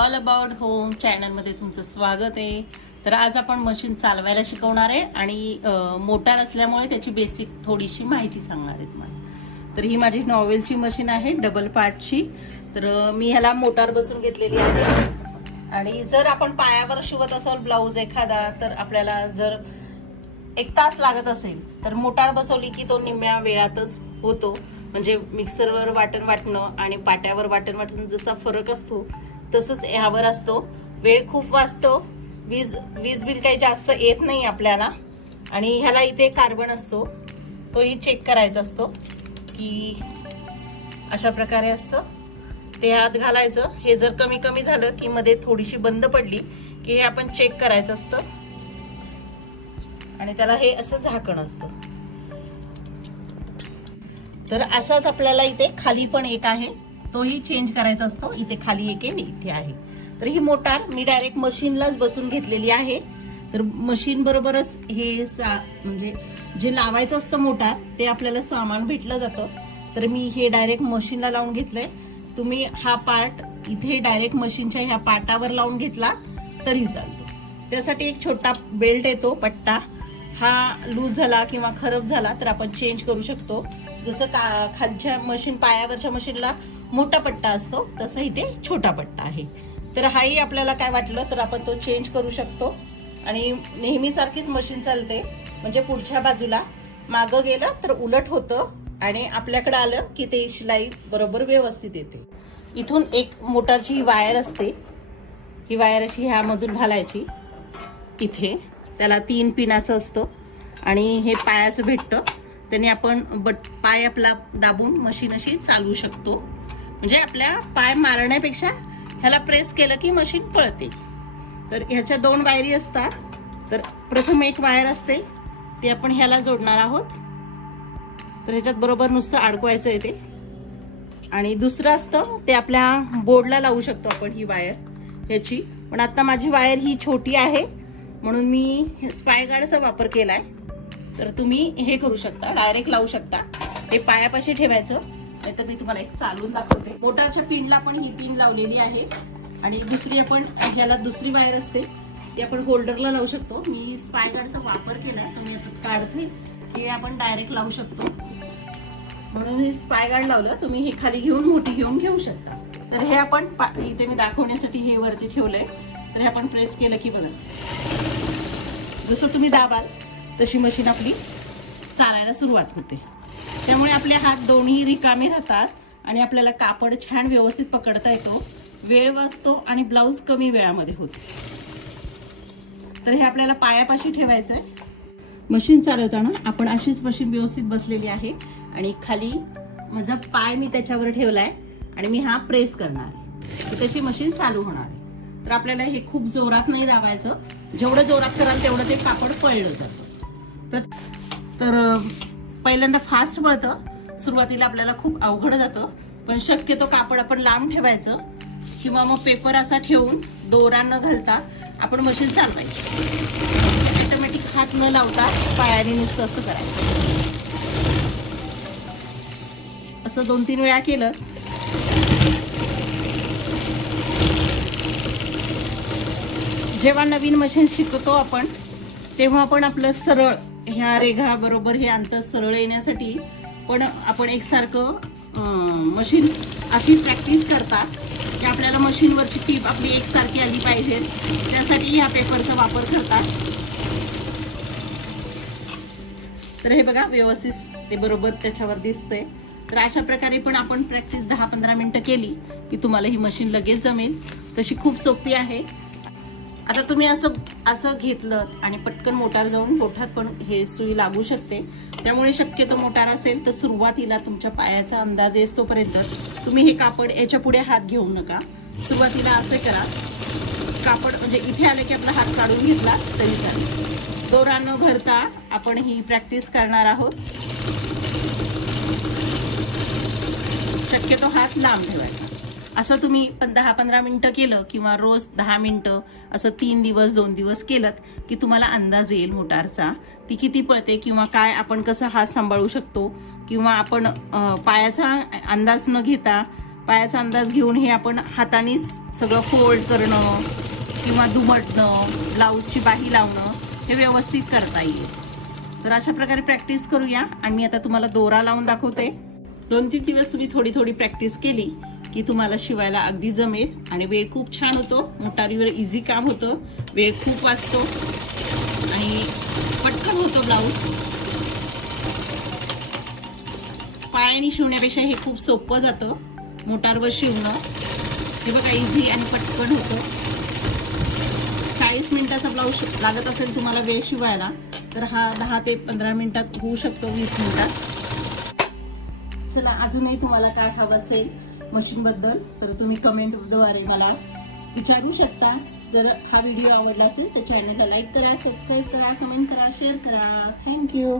All about home चॅनलमध्ये तुमचं स्वागत आहे. तर आज आपण मशीन चालवायला शिकवणार आहे आणि मोटार असल्यामुळे त्याची बेसिक थोडीशी माहिती सांगणार आहे तुम्हाला. तर ही माझी नॉवेलची मशीन आहे, डबल पार्टची. तर मी ह्याला मोटार बसून घेतलेली आहे. आणि जर आपण पायावर शिवत असाल ब्लाऊज एखादा, तर आपल्याला जर 1 तास लागत असेल तर मोटार बसवली की तो निम्म्या वेळातच होतो. म्हणजे मिक्सरवर वाटण वाटणं आणि पाट्यावर वाटण वाटणं जसा फरक असतो तसंच ह्यावर असतो. वेळ खूप वाचतो, वीज बिल काही जास्त येत नाही आपल्याला. आणि ह्याला इथे कार्बन असतो, तोही चेक करायचा असतो की अशा प्रकारे असतं. ते हात घालायचं. हे जर कमी कमी झालं की मध्ये थोडीशी बंद पडली की हे आपण चेक करायचं असतं. आणि त्याला हे असं झाकण असतं. तर असाच आपल्याला इथे खाली पण एक आहे, तोही चेंज करायचा असतो. इथे खाली एक आहे, इथे आहे. तर ही मोटार मी डायरेक्ट मशीनलाच बसून घेतलेली आहे. तर मशीन बरोबरच हे म्हणजे जे लावायचं असतं मोटार, ते आपल्याला सामान भेटलं जातं. तर मी हे डायरेक्ट मशीनला लावून घेतलंय. तुम्ही हा पार्ट इथे डायरेक्ट मशीनच्या ह्या पाटावर लावून घेतला तरी चालतो. त्यासाठी एक छोटा बेल्ट येतो, पट्टा. हा लूज झाला किंवा खराब झाला तर आपण चेंज करू शकतो. जसं खालच्या मशीन पायावरच्या मशीनला मोठा पट्टा असतो, तसं इथे छोटा पट्टा आहे. तर हाही आपल्याला काय वाटलं तर आपण तो चेंज करू शकतो. आणि नेहमीसारखीच मशीन चालते, म्हणजे पुढच्या बाजूला मागं गेलं तर उलट होतं आणि आपल्याकडे आलं की ते शिलाई बरोबर व्यवस्थित येते. इथून एक मोटारची ही वायर असते. ही वायर अशी ह्यामधून घालायची. इथे त्याला 3 पिनाचं असतं आणि हे पायाचं भेटतं. त्याने आपण पाय आपला दाबून मशीन अशी चालवू शकतो. म्हणजे आपल्या पाय मारण्यापेक्षा ह्याला प्रेस केलं की मशीन पळते. तर ह्याच्या 2 वायरी असतात. तर प्रथम एक वायर असते, ते आपण ह्याला जोडणार आहोत. तर ह्याच्यात बरोबर नुसतं अडकवायचं आहे ते. आणि दुसरं असतं ते आपल्या बोर्डला लावू शकतो आपण ही वायर ह्याची. पण आता माझी वायर ही छोटी आहे म्हणून मी स्पाय गार्डचा वापर केलाय. तर तुम्ही हे करू शकता, डायरेक्ट लावू शकता. हे पायापाशी ठेवायचं, नाहीतर मी तुम्हाला एक चालवून दाखवते. मोटारच्या पिनला पण ही पिन लावलेली आहे. आणि दुसरी आपण ह्याला दुसरी वायर असते, ती आपण होल्डरला लावू शकतो. मी स्पाय गार्डचा वापर केलाय, तुम्ही आता काढते हे आपण डायरेक्ट लावू शकतो. म्हणून हे स्पाय गार्ड लावलं. तुम्ही हे खाली घेऊन मोठी घेऊ शकता. तर हे आपण इथे मी दाखवण्यासाठी हे वरती ठेवलंय. तर हे आपण प्रेस केलं की बघा, जसं तुम्ही दाबाल तशी मशीन आपली चालायला सुरुवात होते. त्यामुळे आपले हात दोन्ही रिकामे राहतात आणि आपल्याला कापड छान व्यवस्थित पकडता येतो, वेळ वाचतो आणि ब्लाऊज कमी वेळामध्ये होतो. तर हे आपल्याला पायापाशी ठेवायचं आहे. मशीन चालवताना आपण अशीच मशीन व्यवस्थित बसलेली आहे आणि खाली माझा पाय मी त्याच्यावर ठेवलाय आणि मी हा प्रेस करणार आहे. तर तशी मशीन चालू होणार आहे. तर आपल्याला हे खूप जोरात नाही दाबायचं. जेवढं जोरात कराल तेवढं ते कापड पळलं जातं. तर पहिल्यांदा फास्ट पळतं, सुरुवातीला आपल्याला खूप अवघड जातं. पण शक्यतो कापड आपण लांब ठेवायचं किंवा मग पेपर असा ठेवून दोरा न घालता आपण मशीन चालवायची. ऑटोमॅटिक हात न लावता पायाने नुसतं असं करायचं. असं 2-3 वेळा केलं. जेव्हा नवीन मशीन शिकतो आपण, तेव्हा आपण आपलं सरळ ह्या रेघा बरोबर हे अंतर सरळ येण्यासाठी पण आपण एकसारखं मशीन अशी प्रॅक्टिस करतात की आपल्याला मशीनवरची टीप आपली एकसारखी आली पाहिजे. त्यासाठी ह्या पेपरचा वापर करतात. तर हे बघा व्यवस्थित ते बरोबर त्याच्यावर दिसतंय. तर अशा प्रकारे पण आपण प्रॅक्टिस 10-15 मिनिटं केली की तुम्हाला ही मशीन लगेच जमेल. तशी खूप सोपी आहे. आता तुम्ही असं घेतलं आणि पटकन मोटार जाऊन बोटात पण हे सुई लागू शकते. त्यामुळे शक्यतो मोटार असेल तर सुरुवातीला तुमच्या पायाचा अंदाज येतोपर्यंत तुम्ही हे कापड याच्या पुढे हात घेऊ नका. सुरुवातीला असे करा, कापड म्हणजे इथे आले की आपला हात काढून घेतला तरी चालेल. दोरा न भरता आपण ही प्रॅक्टिस करणार आहोत. शक्यतो हात लांब ठेवायचा. असं तुम्ही 10-15 मिनिटं केलं किंवा रोज 10 मिनिटं असं 3 दिवस 2 दिवस केलं की तुम्हाला अंदाज येईल मोटारचा, ती किती पळते किंवा काय आपण कसं हात सांभाळू शकतो. किंवा आपण पायाचा अंदाज न घेता पायाचा अंदाज घेऊन हे आपण हातानेच सगळं फोल्ड करणं किंवा दुमटणं, ब्लाऊजची बाही लावणं हे व्यवस्थित करता येईल. तर अशा प्रकारे प्रॅक्टिस करूया. आणि मी आता तुम्हाला दोरा लावून दाखवते. 2-3 दिवस तुम्ही थोडी थोडी प्रॅक्टिस केली की तुम्हाला शिवायला अगदी जमेल. आणि वेळ खूप छान होतो. मोटारीवर इझी काम होतं, वेळ खूप वाचतो आणि पटकन होतो ब्लाऊज. पायाने शिवण्यापेक्षा हे खूप सोपं जातं मोटारवर शिवणं. हे बघा इझी आणि पटकन होतं. 40 मिनिटाचा ब्लाऊज लागत असेल तुम्हाला वेळ शिवायला, तर हा 10 ते 15 मिनिटात होऊ शकतो, 20 मिनिटात. चला, अजूनही तुम्हाला काय हवं असेल मशीन बद्दल तर तुम्ही कमेंटद्वारे मला विचारू शकता. जर हा व्हिडिओ आवडला असेल तर चॅनलला लाईक करा, सबस्क्राईब करा, कमेंट करा, शेअर करा. थँक्यू.